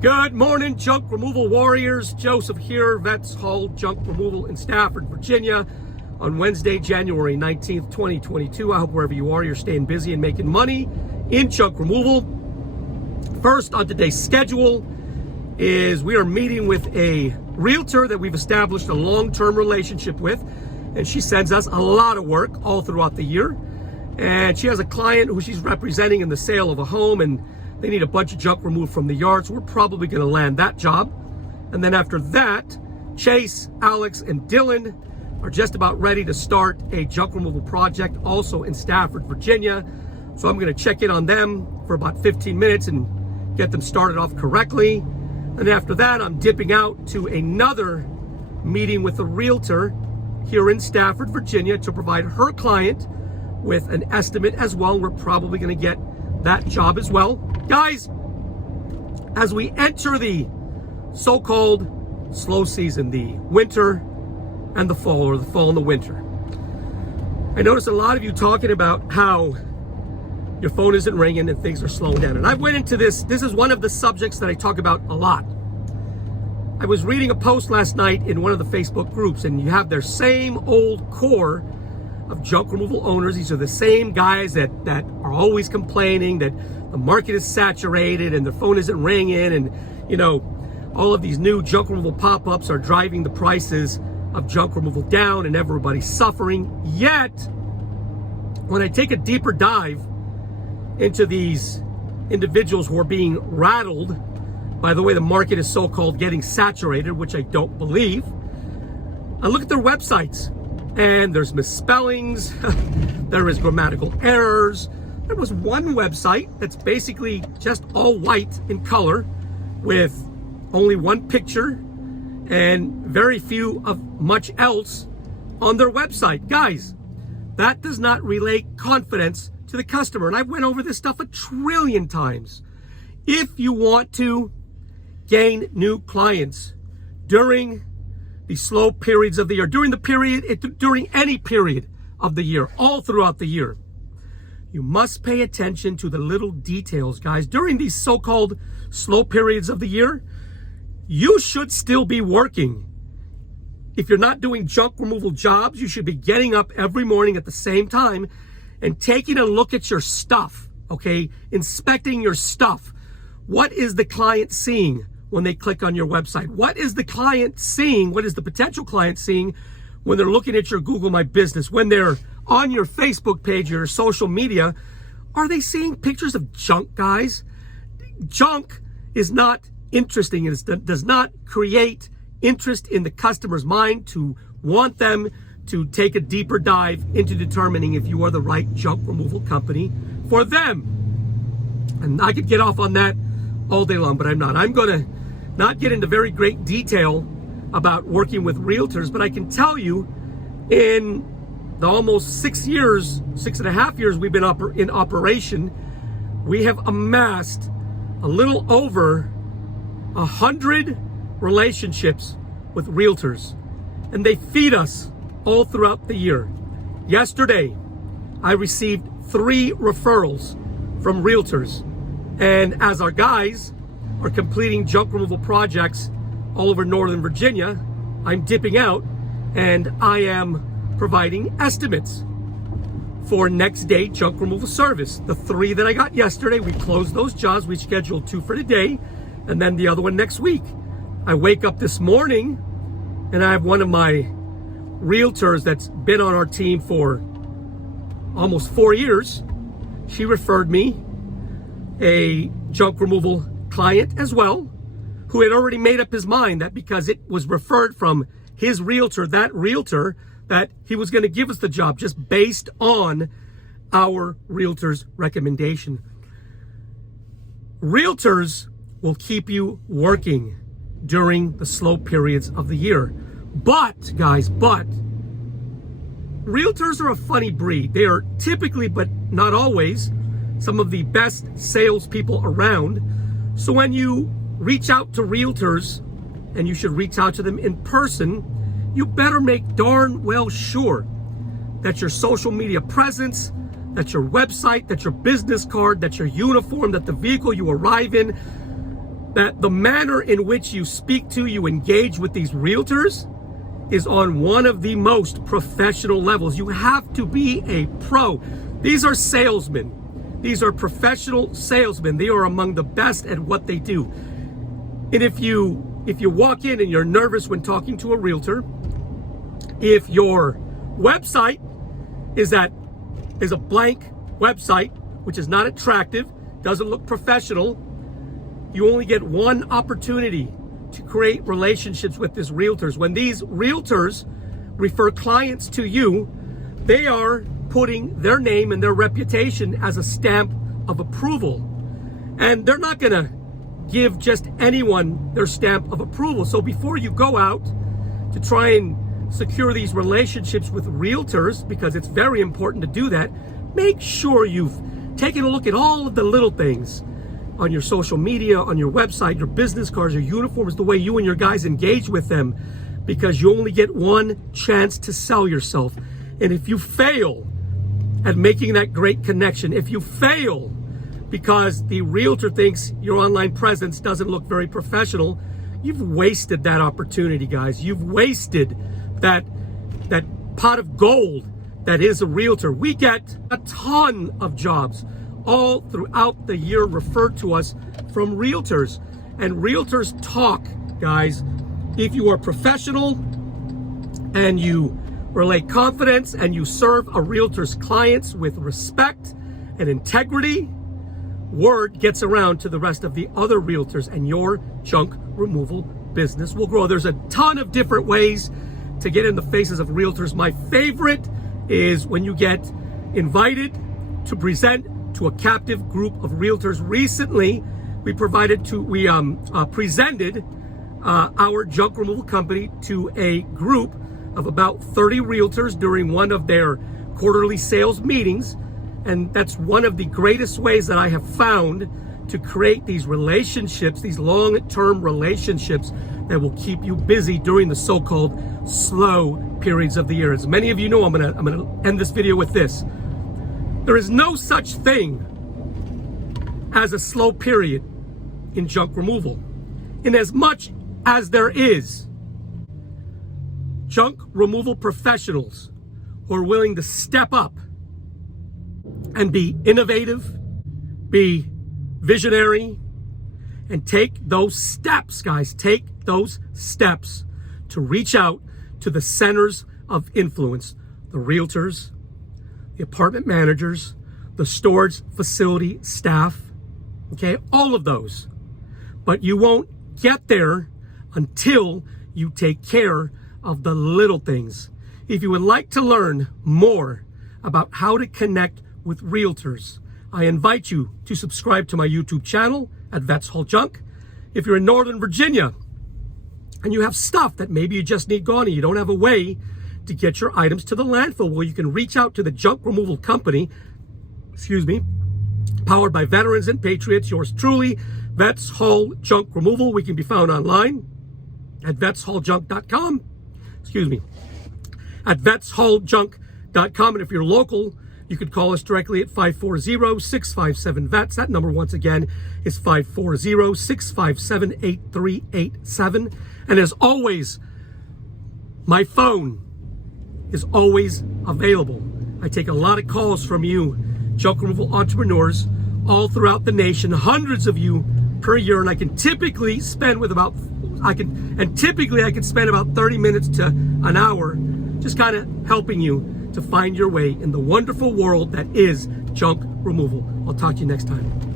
Good morning, junk removal warriors. Joseph here, VETS Haul Junk Removal in Stafford, Virginia, on Wednesday, January 19th, 2022. I hope wherever you are, you're staying busy and making money in junk removal. First on today's schedule is we are meeting with a realtor that we've established a long-term relationship with, and she sends us a lot of work all throughout the year. And she has a client who she's representing in the sale of a home, and they need a bunch of junk removed from the yard, so we're probably going to land that job. And then after that, Chase, Alex, and Dylan are just about ready to start a junk removal project also in Stafford, Virginia. So I'm going to check in on them for about 15 minutes and get them started off correctly. And after that, I'm dipping out to another meeting with a realtor here in Stafford, Virginia, to provide her client with an estimate as well. We're probably going to get that job as well. Guys, as we enter the so-called slow season, the winter and the fall, or the fall and the winter, I noticed a lot of you talking about how your phone isn't ringing and things are slowing down. And I went into this is one of the subjects that I talk about a lot. I was reading a post last night in one of the Facebook groups, and you have their same old core of junk removal owners. These are the same guys that are always complaining that the market is saturated and their phone isn't ringing, and all of these new junk removal pop-ups are driving the prices of junk removal down and everybody's suffering. Yet, when I take a deeper dive into these individuals who are being rattled by the way the market is so-called getting saturated, which I don't believe, I look at their websites, and there's misspellings, there is grammatical errors. There was one website that's basically just all white in color with only one picture and very few of much else on their website. Guys, that does not relay confidence to the customer. And I went over this stuff a trillion times. If you want to gain new clients during the slow periods of the year, during any period of the year, all throughout the year, you must pay attention to the little details, guys. During these so-called slow periods of the year, you should still be working. If you're not doing junk removal jobs, you should be getting up every morning at the same time and taking a look at your stuff, okay? Inspecting your stuff. What is the client seeing when they click on your website? What is the client seeing? What is the potential client seeing when they're looking at your Google My Business? When they're on your Facebook page, your social media, are they seeing pictures of junk, guys? Junk is not interesting. It does not create interest in the customer's mind to want them to take a deeper dive into determining if you are the right junk removal company for them. And I could get off on that all day long, but I'm not. I'm going to not get into very great detail about working with realtors, but I can tell you in the almost 6.5 years we've been in operation, we have amassed a little over 100 relationships with realtors, and they feed us all throughout the year. Yesterday, I received 3 referrals from realtors, and as our guys are completing junk removal projects all over Northern Virginia, I'm dipping out and I am providing estimates for next day junk removal service. The 3 that I got yesterday, we closed those jobs. We scheduled 2 for today and then the other one next week. I wake up this morning and I have one of my realtors that's been on our team for almost 4 years. She referred me a junk removal client as well, who had already made up his mind that because it was referred from his realtor, that he was going to give us the job just based on our realtor's recommendation. Realtors will keep you working during the slow periods of the year. But, guys, realtors are a funny breed. They are typically, but not always, some of the best salespeople around. So when you reach out to realtors, and you should reach out to them in person, you better make darn well sure that your social media presence, that your website, that your business card, that your uniform, that the vehicle you arrive in, that the manner in which you speak to, you engage with these realtors is on one of the most professional levels. You have to be a pro. These are salesmen. These are professional salesmen. They are among the best at what they do. And if you walk in and you're nervous when talking to a realtor, if your website is a blank website, which is not attractive, doesn't look professional, you only get one opportunity to create relationships with these realtors. When these realtors refer clients to you, they are putting their name and their reputation as a stamp of approval. And they're not gonna give just anyone their stamp of approval. So before you go out to try and secure these relationships with realtors, because it's very important to do that, make sure you've taken a look at all of the little things on your social media, on your website, your business cards, your uniforms, the way you and your guys engage with them, because you only get one chance to sell yourself. And if you fail at making that great connection, if you fail because the realtor thinks your online presence doesn't look very professional, you've wasted that opportunity, guys. You've wasted that pot of gold that is a realtor. We get a ton of jobs all throughout the year referred to us from realtors. And realtors talk, guys. If you are professional and you relay confidence and you serve a realtor's clients with respect and integrity, word gets around to the rest of the other realtors and your junk removal business will grow. There's a ton of different ways to get in the faces of realtors. My favorite is when you get invited to present to a captive group of realtors. Recently, we presented our junk removal company to a group of about 30 realtors during one of their quarterly sales meetings. And that's one of the greatest ways that I have found to create these relationships, these long-term relationships that will keep you busy during the so-called slow periods of the year. As many of you know, I'm gonna end this video with this. There is no such thing as a slow period in junk removal. In as much as there is junk removal professionals who are willing to step up and be innovative, be visionary, and take those steps, guys, take those steps to reach out to the centers of influence, the realtors, the apartment managers, the storage facility staff, okay, all of those. But you won't get there until you take care of the little things. If you would like to learn more about how to connect with realtors, I invite you to subscribe to my YouTube channel at VETS Haul Junk. If you're in Northern Virginia and you have stuff that maybe you just need gone and you don't have a way to get your items to the landfill, well, you can reach out to the junk removal company, powered by veterans and patriots, yours truly, VETS Haul Junk Removal. We can be found online at vetshauljunk.com, at vetshauljunk.com. And if you're local, you could call us directly at 540-657-VETS. That number, once again, is 540-657-8387. And as always, my phone is always available. I take a lot of calls from you, junk removal entrepreneurs, all throughout the nation, hundreds of you per year, and I can typically spend about 30 minutes to an hour just kind of helping you to find your way in the wonderful world that is junk removal. I'll talk to you next time.